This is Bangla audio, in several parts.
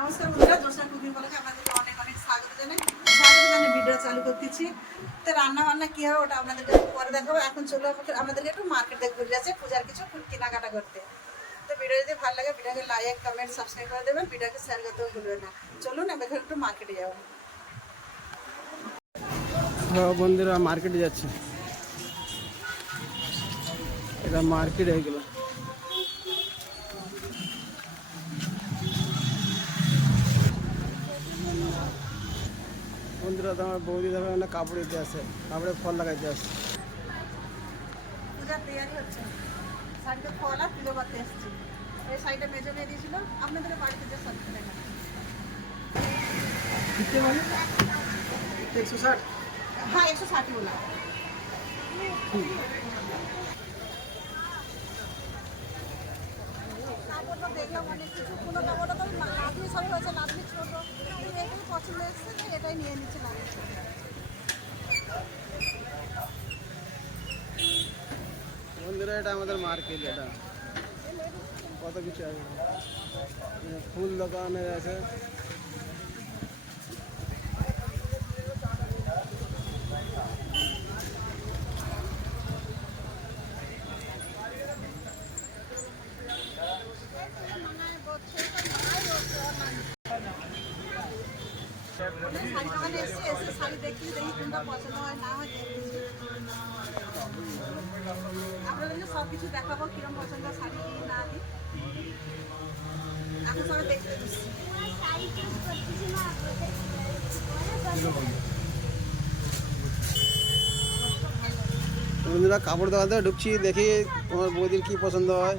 নমস্কার বন্ধুরা বলাকে আপনাদেরকে অনেক অনেক ভিডিও তো রান্না বান্না কী হবে ওটা আপনাদেরকে পরে এখন একটু মার্কেট পূজার কিছু কেনাকাটা করতে। তো ভিডিও যদি ভালো লাগে লাইক কমেন্ট করে ভিডিওকে না। চলুন একটু মার্কেটে যাব। হ্যাঁ বন্ধুরা মার্কেটে যাচ্ছে। এটা মার্কেট হয়ে গেল বন্ধুরা তোমার বৌদি দেখো না কাপড় দিতে আসে কাপড়ে ফল লাগাইতে আসে। পূজার তৈরি হচ্ছে। শাড়িতে ফল আর পুজো করতে এসেছি। এই শাড়িটা মেজো নিয়ে দিয়েছিল আপনাদের বাড়িতে যে শাড়ি দেখা একশো ষাট? হ্যাঁ একশো ষাট বলা দেখলাম অনেক কিছু। কোনো কাপড়টা তো লাদনি সবই হয়েছে ছোট কিন্তু এটাই পছন্দ এসছে তো এটাই নিয়ে নিচ্ছে লাদনি ছোট বন্ধুরা এটা আমাদের মার্কেট এটা কত কিছু আছে এখানে ফুল দোকানে আছে শাড়ি দোকানে এসে এসে শাড়ি দেখি দেখি কোনটা পছন্দ হয় না হয় দেখছি আপনাদেরকে সব কিছু দেখাবো কিরম পছন্দ শাড়ি কি না দিই এখন সবাই দেখতে দিচ্ছি বন্ধুরা কাপড় দোকান থেকে ঢুকছি দেখি তোমার বৌদির কি পছন্দ হয়।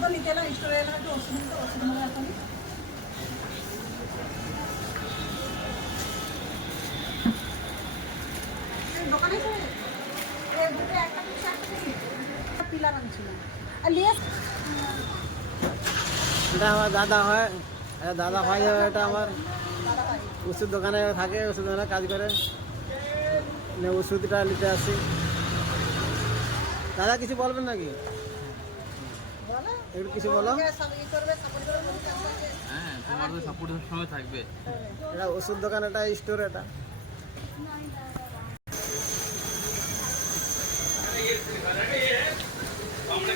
একটু ওষুধ নিতে এলাম স্টোরে এলাম একটু ওষুধ নিতে ওষুধ নিয়ে এখন দোকানে এসে এই দুটো একটা পিস একটা পিস পিলার আনছিলাম আর লিয়ে এটা আমার দাদা হয় এটা দাদা ভাই হয় এটা আমার দাদা ভাই ওষুধ দোকানে থাকে ওষুধ দোকানে কাজ করে মানে ওষুধটা নিতে আসি দাদা কিছু বলবেন নাকি বলো একটু কিছু বলো? করবে। হ্যাঁ তোমার তো সাপোর্ট সবসময় থাকবে। এটা ওষুধ দোকান এটা স্টোর এটা?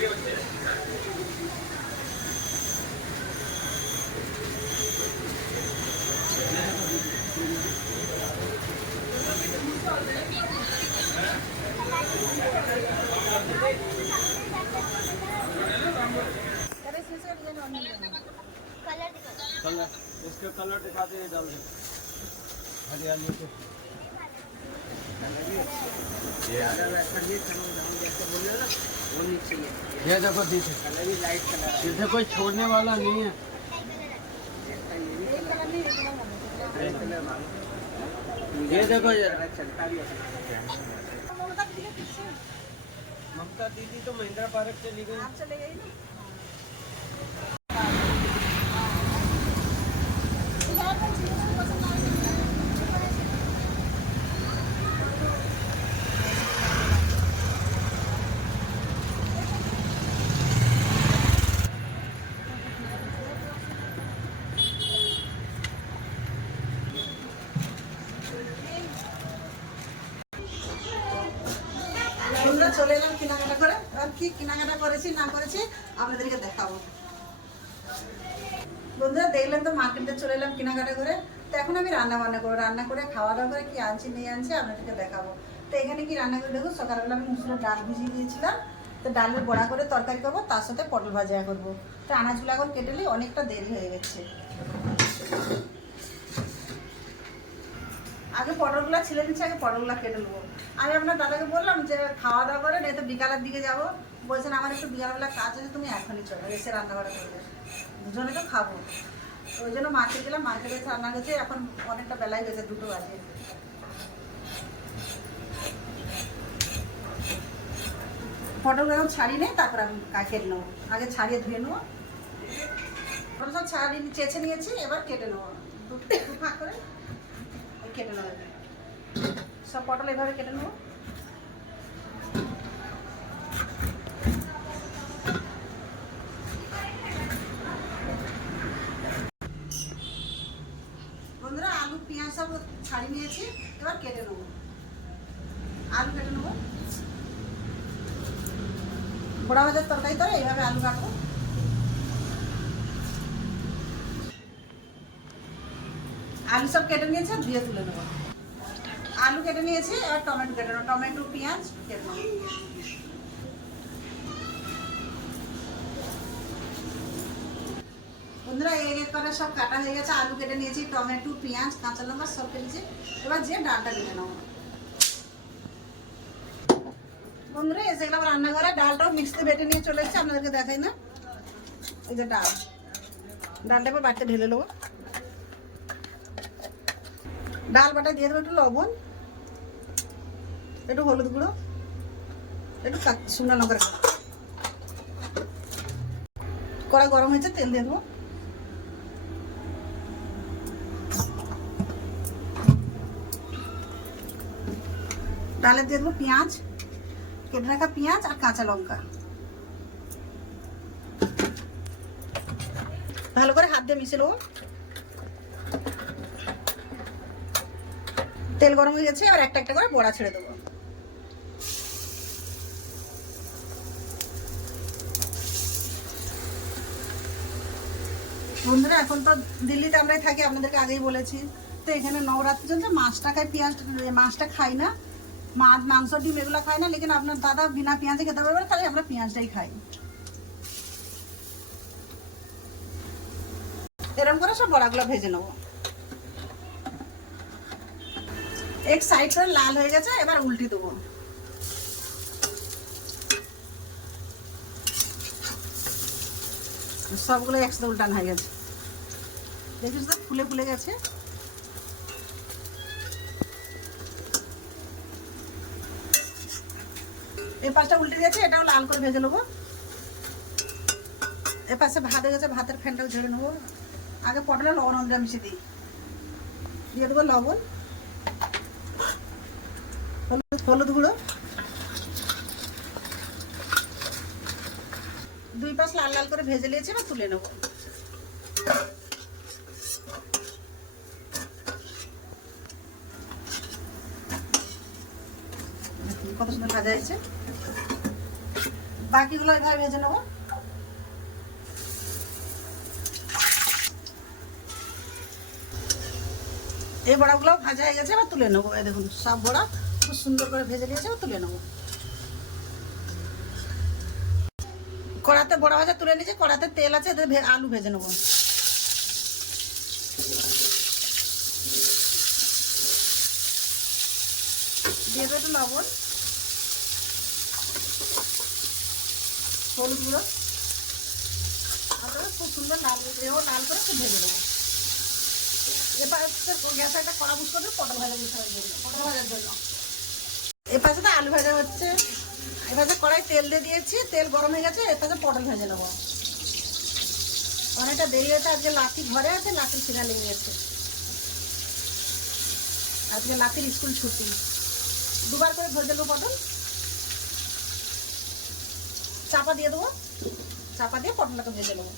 अरे इसके कलर दिखाते हैं, डाल दे। के। ये देखो पीछे पीछे कोई छोड़ने वाला नहीं है। ये देखो ममता दीदी तो महिंद्रा पार्क चली गई। आप चले गई ना করেছি, না করেছি, আপনাদেরকে দেখাবো। বন্ধুরা, দেখলেন তো মার্কেটে চলে এলাম কেনাকাটা করে। তো এখন আমি রান্না বান্না করব। রান্না করে খাওয়া দাওয়া করে কি আনছি নিয়ে আনছি, আপনাদেরকে দেখাবো। তো এখানে কি রান্না করে দেখো সকালবেলা আমি মুসুরের ডাল ভিজিয়ে দিয়েছিলাম। তো ডালের বড়া করে তরকারি করব, তার সাথে পটল ভাজা করব। তো আনাজগুলো এখন কেটে অনেকটা দেরি হয়ে গেছে। আগে পটলগুলো ছিলে নিচ্ছে আগে পটলগুলো কেটে নেব। আমি আপনার দাদাকে বললাম যে খাওয়া দাওয়া করে এই তো বিকালের দিকে যাব। বলছেন, আমার একটু বিকালবেলা কাজ আছে, তুমি এখনই চলো, এসে রান্না বান্না করবে দুজনে তো খাব। ওই জন্য মার্কেট গেলাম, মার্কেটে এসে রান্না করছে, এখন অনেকটা বেলায় গেছে, দুটো বাজে। পটল এখন ছাড়িয়ে নেই তারপর আমি কা- কেটে নেব। আগে ছাড়িয়ে ধুয়ে নেব। পটল সব ছাড়িয়ে নি- চেঁচে নিয়েছি, এবার কেটে নেব। দু দু ফাঁক করে, কেটে নেব। সব পটল এভাবে কেটে নেব বন্ধুরা আলু পেঁয়াজ সব ছাড়িয়ে নিয়েছি এবার কেটে নেব আলু কেটে নেব বড়া ভাজার তরকারি তো এইভাবে আলু কাটবো। আলু সব কেটে নিয়েছে ধুয়ে তুলে নেব। আলু কেটে নিয়েছি, এবার টমেটো কেটে নেব। টমেটো, পেঁয়াজ, কেটে বন্ধুরা এক এক করে সব কাটা হয়ে গেছে। আলু কেটে নিয়েছি, টমেটো, পেঁয়াজ, কাঁচা লঙ্কা সব কেটেছি। এবার যে ডালটা কেটে নেব। বন্ধুরা এসে গেলাম রান্নাঘরে, ডালটাও মিক্সিতে বেটে নিয়ে চলে এসেছি, আপনাদেরকে দেখাই না। এই যে ডাল। ডালটা এবার বাড়িতে ঢেলে নেব। ডাল বাটা দিয়ে দেবো একটু লবণ, একটু হলুদ গুঁড়ো, একটু শুকনো লঙ্কার কড়া গরম হয়েছে, তেল দিয়ে দেবো। ডালে দিয়ে দেবো পেঁয়াজ। কেটে রাখা পেঁয়াজ আর কাঁচা লঙ্কা। ভালো করে হাত দিয়ে মিশে নেব। তেল গরম হয়ে গেছে, আর একটা একটা করে বড়া ছেড়ে দেবো। বন্ধুরা, এখন তো দিল্লিতে আমরাই থাকি, আপনাদেরকে আগেই বলেছি। তো এখানে নবরাত্রি চলছে, মাছটা খাই, পেঁয়াজ, মাছটা খাই না। মাছ মাংস ডিম এগুলো খাই না লেকিন আপনার দাদা বিনা পেঁয়াজে খেতে পারবে না, তাহলে আমরা পেঁয়াজটাই খাই। এরকম করে সব বড়াগুলো ভেজে নেব। এক সাইড করে লাল হয়ে গেছে এবার উল্টি দেবো। সবগুলো একসাথে উল্টান হয়ে গেছে। দেখিস তো ফুলে ফুলে গেছে। এই পাশটা উল্টে দিয়েছে, এটাও লাল করে ভেজে নেব। এ পাশে ভাত হয়ে গেছে, ভাতের ফ্যানটাও ঝেড়ে নেব। আগে পটলে লবণ হলদা মিশিয়ে দিই। দিয়ে দেবো লবণ, হলুদ হলুদ গুঁড়ো। দুই পাশ লাল লাল করে ভেজে নিয়েছি, এবার তুলে নেব। কত সুন্দর ভাজা হয়েছে। বাকিগুলো এভাবে ভেজে নেব। এই বড়াগুলো ভাজা হয়ে গেছে, এবার তুলে নেব। দেখুন, সব বড়া খুব সুন্দর করে ভেজে নিয়েছে, এবার তুলে নেব। কড়াতে বড়া ভাজা তুলে নিয়েছি, কড়াতে তেল আছে ভে- আলু ভেজে নেব। দিয়ে একটু লবণ। হলুদ গুঁড়ো। আর খুব সুন্দর লাল এও লাল করে খুব ভেজে নেব এবার গ্যাসে একটা কড়া বুঝ করবে পটল ভাজা মিশানোর জন্য পটল ভাজার জন্য। এ পাশে তো আলু ভাজা হচ্ছে। এ পাশে কড়াই তেল দিয়ে দিয়েছি, তেল গরম হয়ে গেছে এ পাশে পটল ভেজে নেব। অনেকটা দেরি হয়েছে, আজকে লাঠি ঘরে আছে, লাঠির সিনা লেগে গেছে। আজকে লাঠির স্কুল ছুটি। দুবার করে ভেজে নেব পটল। চাপা দিয়ে দেবো। চাপা দিয়ে পটলটাকে ভেজে নেব।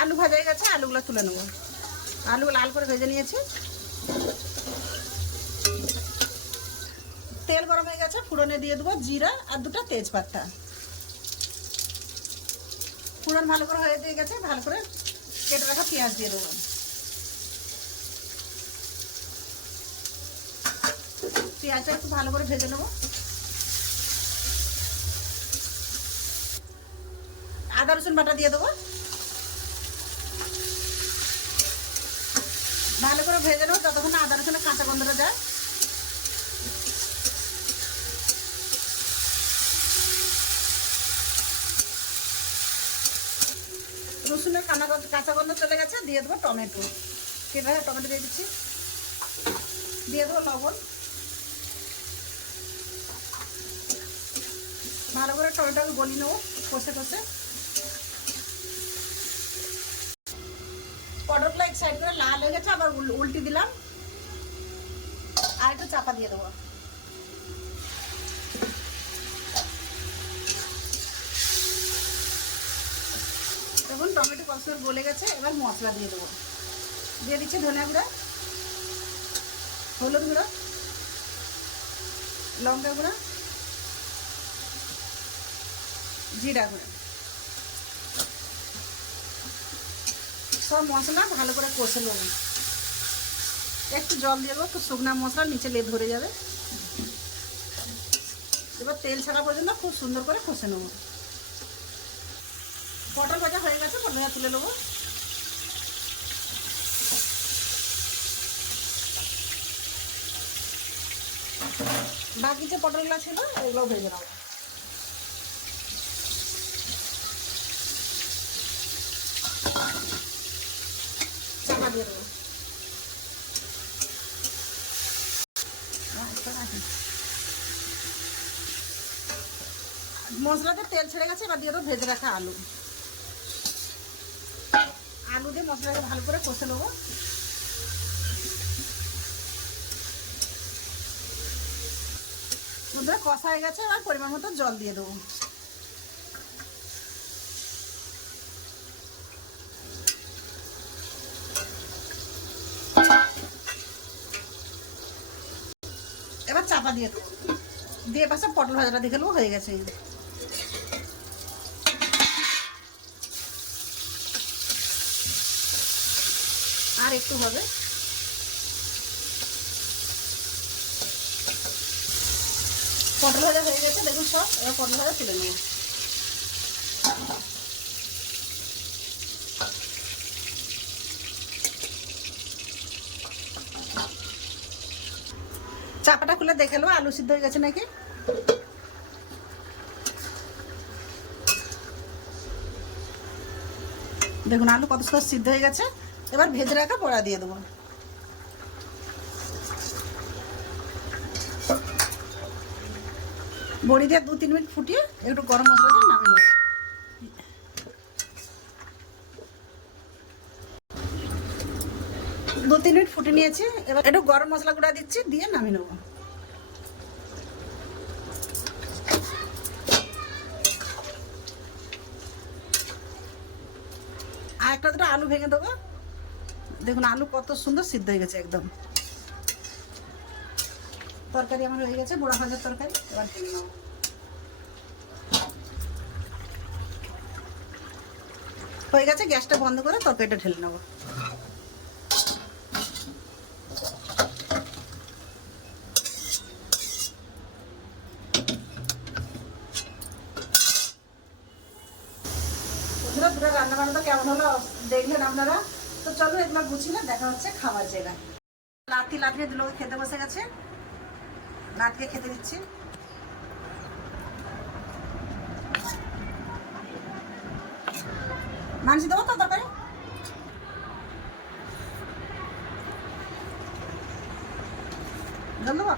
আলু ভাজা হয়ে গেছে, আলুগুলো তুলে নেব। আলু লাল করে ভেজে নিয়েছি। তেল গরম হয়ে গেছে ফুড়নে দিয়ে দেবো জিরা আর দুটো তেজপাতা। ফুড়ন ভালো করে হয়ে দিয়ে গেছে, ভালো করে কেটে রাখা পেঁয়াজ দিয়ে দেবো। পেঁয়াজটা একটু ভালো করে ভেজে নেব। আদা রসুন বাটা দিয়ে দেবো। ভালো করে ভেজে নেব ততক্ষণ না আদা রসুনের কাঁচা গন্ধটা যায়। রসুনের কানা কাঁচা গন্ধ চলে গেছে, দিয়ে দেবো টমেটো। কীভাবে টমেটো দিয়ে দিচ্ছি। দিয়ে দেবো লবণ। ভালো করে টমেটোকে গলি নেব, কষে কষে। পটলগুলো এক সাইড করে লাল হয়ে গেছে, আবার উল- উল্টি দিলাম। আর একটু চাপা দিয়ে দেবো। দেখুন, টমেটো কষার গলে গেছে, এবার মশলা দিয়ে দেবো। দিয়ে দিচ্ছি ধনিয়া গুঁড়া, হলুদ গুঁড়া, লঙ্কা গুঁড়া, জিরা গুঁড়া। সব মশলা ভালো করে কষে নেব। একটু জল দিয়ে দেবো শুকনো মশলা নিচে লে ধরে যাবে। এবার তেল ছাড়া পর্যন্ত খুব সুন্দর করে কষে নেব। পটল ভাজা হয়ে গেছে, পটল ভাজা তুলে নেব। বাকি যে পটলগুলো ছিল এগুলো ভেজে নেব চাপা মশলাতে তেল ছেড়ে গেছে, এবার দিয়ে দেবো ভেজে রাখা আলু। আলু দিয়ে মশলাকে ভালো করে কষে নেব। কষা হয়ে গেছে, এবার পরিমাণ মতো জল দিয়ে দেবো এবার চাপা দিয়ে দেবো। দিয়ে পাশে পটল ভাজাটা দেখে নেব, হয়ে গেছে। আর একটু হবে। পটল ভাজা হয়ে গেছে, দেখুন সব। এবার পটল ভাজা তুলে নেব চাপাটা খুলে দেখে নেব আলু সিদ্ধ হয়ে গেছে নাকি? দেখুন, আলু কত সুন্দর সিদ্ধ হয়ে গেছে। এবার ভেজে রাখা বড়া দিয়ে দেবো। বড়ি দিয়ে দু তিন মিনিট ফুটিয়ে একটু গরম মশলা দিয়ে নামিয়ে নেব। তিন মিনিট ফুটে নিয়েছি। এবার একটু গরম মশলা গুঁড়া দিচ্ছি, দিয়ে নামিয়ে নেব। আর একটা দুটো আলু ভেঙে দেবো। দেখুন, আলু কত সুন্দর সিদ্ধ হয়ে গেছে একদম। তরকারি আমার হয়ে গেছে, বড়া ভাজার তরকারি, এবার হয়ে গেছে, গ্যাসটা বন্ধ করে তরকারিটা ঢেলে নেব। বন্ধুরা দুটো রান্না বান্না তো কেমন হলো দেখলেন আপনারা? তো চলো এগুলো গুছিয়ে দেখা হচ্ছে খাবার জায়গায়। লাতি লাতিয়ে দিল খেতে বসে গেছে। লাতিয়ে খেতে দিচ্ছি। মানসি দেবো তো জল দেবো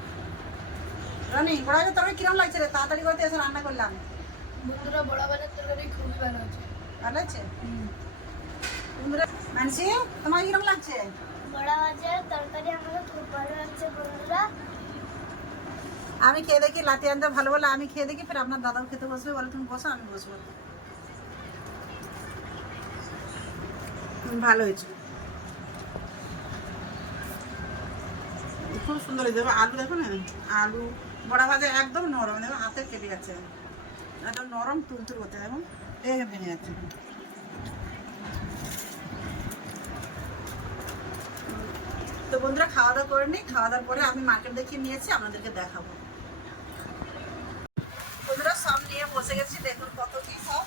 রানি বড়া তরকারি কিরম লাগছে রে? তাড়াতাড়ি করতে এসে রান্না করলাম। বন্ধুরা, বড়া বাজার তরকারি খুবই ভালো আছে ভালো আছে? বন্ধুরা মানসি তোমার কিরম লাগছে? বড়া বাজার তরকারি আমাকে খুব ভালো লাগছে বন্ধুরা। আমি খেয়ে দেখি লাতি আনতে ভালো বলে আমি খেয়ে দেখি ফের আপনার দাদাও খেতে বসবে বলে তুমি বসো আমি বসবো। ভালো হয়েছে। খুব সুন্দর হয়েছে। আলু দেখো না? আলু বড়া ভাজা একদম নরম দেখো হাতে কেটে যাচ্ছে একদম নরম তুলতুল হতে দেখো। তো বন্ধুরা খাওয়া দাওয়া করে নিই খাওয়া দাওয়ার পরে আমি মার্কেট দেখিয়ে নিয়েছি, আপনাদেরকে দেখাবো। বন্ধুরা, সব নিয়ে বসে গেছি। দেখুন কত কি সব।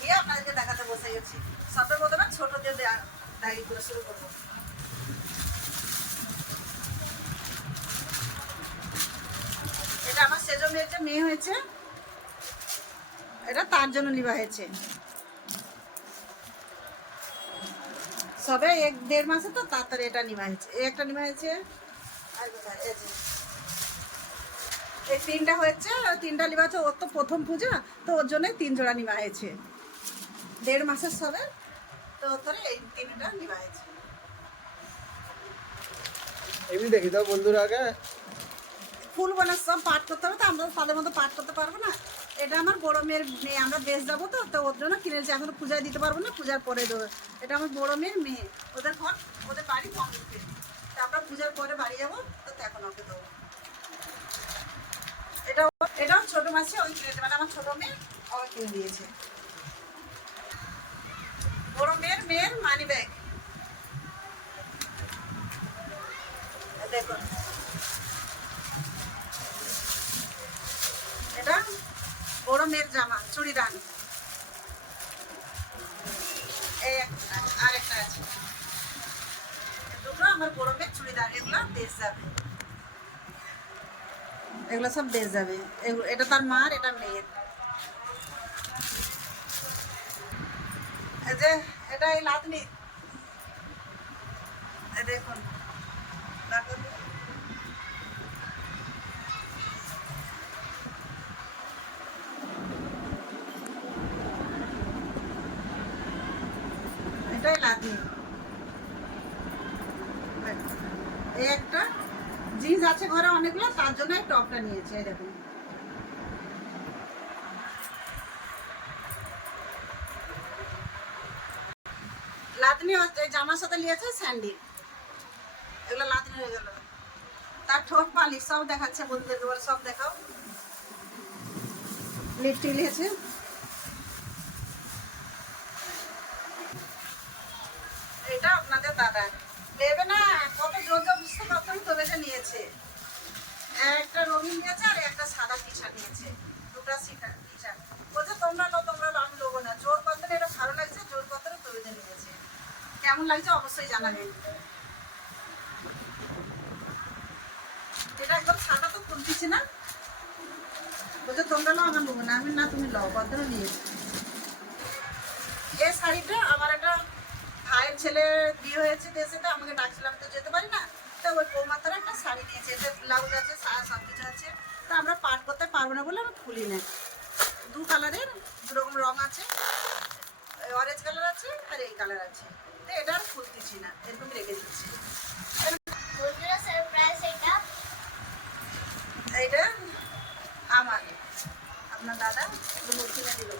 নিয়ে আপনাদেরকে দেখাতে বসে গেছি। সবের প্রথমে ছোট দিয়ে দাঁড়িয়ে করে শুরু করব। এটা আমার সেজন্য একটা মেয়ে হয়েছে। এটা তার জন্য নেওয়া হয়েছে। সবে এক দেড় মাসে তো তাড়াতাড়ি এটা নেওয়া হয়েছে। একটা নেওয়া হয়েছে এই তিনটা হয়েছে তিনটা নেওয়া হয়েছে ওর তো প্রথম পূজা তো ওর জন্য তিন জোড়া নেওয়া হয়েছে। দেড় মাসের সবে তো ধরে এই তিনটা নেওয়া হয়েছে। এমনি দেখি দাও বন্ধুরা আগে। ফুল বলে সব পাঠ করতে হবে তো আমরা তাদের মতো পাঠ করতে পারব না? এটা আমার বড় মেয়ের মেয়ে, আমরা বেশ যাব তো তো ওর জন্য কিনেছি এখন পূজায় দিতে পারব না, পূজার পরে দেবো। এটা আমার বড় মেয়ের মেয়ে। ওদের ঘর, ওদের বাড়ি কম দিতে তা আমরা পূজার পরে বাড়ি যাব, তো এখন ওকে দেবো। এটা এটাও ছোট মাসে, ওই কিনেছে মানে আমার ছোট মেয়ে আমাকে কিনে দিয়েছে। বড় মেয়ের মেয়ের মানি ব্যাগ দেখুন। এটা বড় জামা আরেকটা আছে। দুটো আমার চুড়িদার, এগুলো যাবে। এগুলো সব দেশ যাবে। এটা তার মার, এটা মেয়ের। যে, এটা এই লাতনি দেখুন এটাই লাদি এই একটা জিন্স আছে ঘরে অনেকগুলো, তার জন্য টপটা নিয়েছে দেখুন। এই জামার সাথে নিয়েছে স্যান্ডেল এগুলো লাদনি হয়ে গেল। তার ঠোঁট পালিশ, সব দেখাচ্ছে বন্ধুদের বলে সব দেখাও। লিপস্টিক নিয়েছে। এটা আপনাদের দাদা নেবে না, কত জোর বুঝতে পারতাম তবে এটা নিয়েছে। একটা রঙিন নিয়েছে আর একটা সাদা টি শার্ট নিয়েছে। দুটা সিটা টি শার্ট বলছে, তোমরা লো তোমরা আমি লোবো না। জোর কতনে এটা ভালো লাগছে, জোর কতনে তবে নিয়েছে। কেমন লাগছে অবশ্যই জানাবেন এটা একদম সাদা তো খুলতেছি না। বলছে, তোমরা লো আমার লোবো না। আমি না, তুমি লো কতনে নিয়েছে এই শাড়িটা আমার একটা ভাইয়ের ছেলে বিয়ে হয়েছে দেশে তো আমাকে ডাকছিলাম তো যেতে পারি না? তো ওই বৌমাতারা একটা শাড়ি নিয়েছে, এতে ব্লাউজ আছে সব কিছু আছে। তো আমরা পাট করতে পারব না বলে আমি খুলি না দু কালারের দু রকম রং আছে অরেঞ্জ কালার আছে আর এই কালার আছে। তো এটা আর খুলতেছি না, এরকম রেখে দিচ্ছি বন্ধুরা সারপ্রাইজ এটা এইটা আমার আপনার দাদা কিনে দিল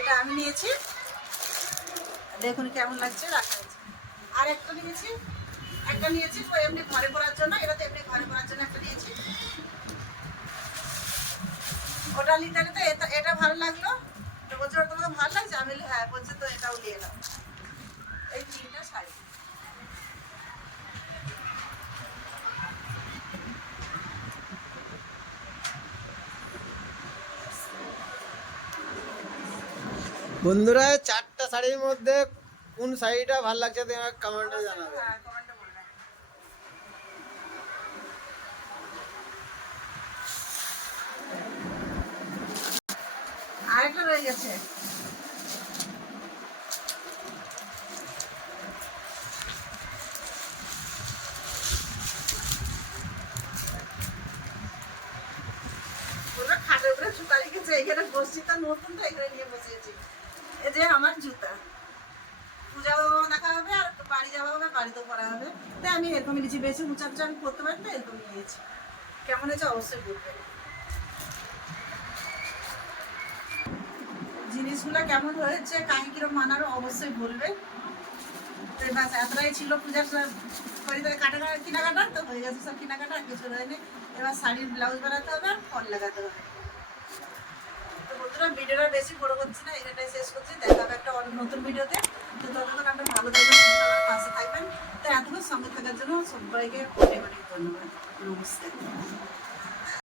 এটা আমি নিয়েছি দেখুন কেমন লাগছে, রাখা হয়েছে। আর একটা নিয়েছি একটা নিয়েছি এমনি ঘরে পড়ার জন্য এটা তো এমনি ঘরে পড়ার জন্য একটা নিয়েছি। ওটা নিতে নিতে এটা ভালো লাগল। তো বলছে, ওটা তোমাকে ভালো লাগছে? আমি হ্যাঁ বলছে তো এটাও নিয়ে নাও এই তিনটা শাড়ি বন্ধুরা চারটা শাড়ির মধ্যে কোন শাড়িটা ভালো লাগছে তোমাকে কমেন্টে জানাবে হ্যাঁ কমেন্টে বলবেন আরেকটা রয়ে গেছে পুরো খাটের উপরে জুতা রেখেছে এখানে বসছি তো নতুন তো এখানে নিয়ে বসেছি এই যে আমার জুতা পূজাও দেখা হবে আর বাড়ি বাড়িতেও করা হবে। তাই আমি এরকম নিয়েছি বেশি উঁচা উঁচা আমি করতে পারি না এরকম নিয়েছি। কেমন হয়েছে অবশ্যই বলবেন জিনিসগুলো কেমন হয়েছে কাহি কিরম মানারও অবশ্যই বলবে। তো বাস এতটাই ছিল পূজার খরিদারি কাটা কেনাকাটা তো হয়ে গেছে, সব কেনাকাটা কিছু হয়নি। এবার শাড়ির ব্লাউজ বানাতে হবে, আর ফল লাগাতে হবে। বন্ধুরা ভিডিওটা বেশি বড় করছি না এটাই শেষ করছি। দেখা একটা অন্য নতুন ভিডিওতে। তো ততক্ষণ আপনার ভালো থাকবেন, পাশে থাকবেন। তো এতক্ষণ সঙ্গে থাকার জন্য সবাইকে অনেক অনেক ধন্যবাদ। নমস্কার।